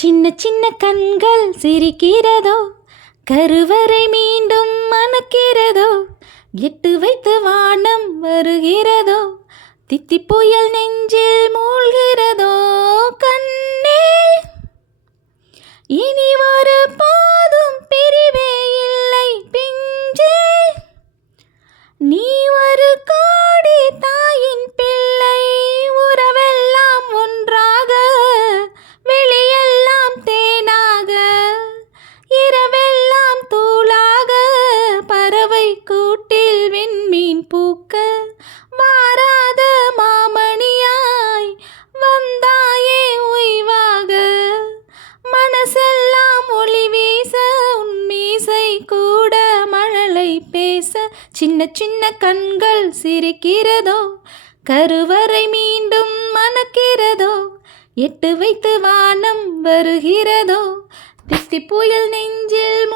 சின்ன சின்ன கண்கள் சிரிக்கிறதோ, கருவறை மீண்டும் மணக்கிறதோ, எட்டு வைத்து வானம் வருகிறதோ, தித்தி புயல் நெஞ்சில் மூழ்கிறதோ. கண்ணே, இனி ஒரு பாதும் பிரிவே இல்லை பிஞ்சே, நீ ஒரு கோடி தாயின் பிள்ளை. உறவெல்லாம் ஒன்றாக, வெளியெல்லாம் தேனாக, இரவெல்லாம் தூளாக, பறவை கூட்டில் விண்மீன் பூக்க, மாறாத மாமணியாய் வந்தாயே உய்வாக. மனசெல்லாம் ஒளி வீச, உன் மீசை கூட மழலை பேச. சின்ன சின்ன கண்கள் சிரிக்கிறதோ, கருவறை மீண்டும் மணக்கிறதோ, எட்டு வைத்து வானம் வருகிறதோ, தித்தி புயல் நெஞ்சில்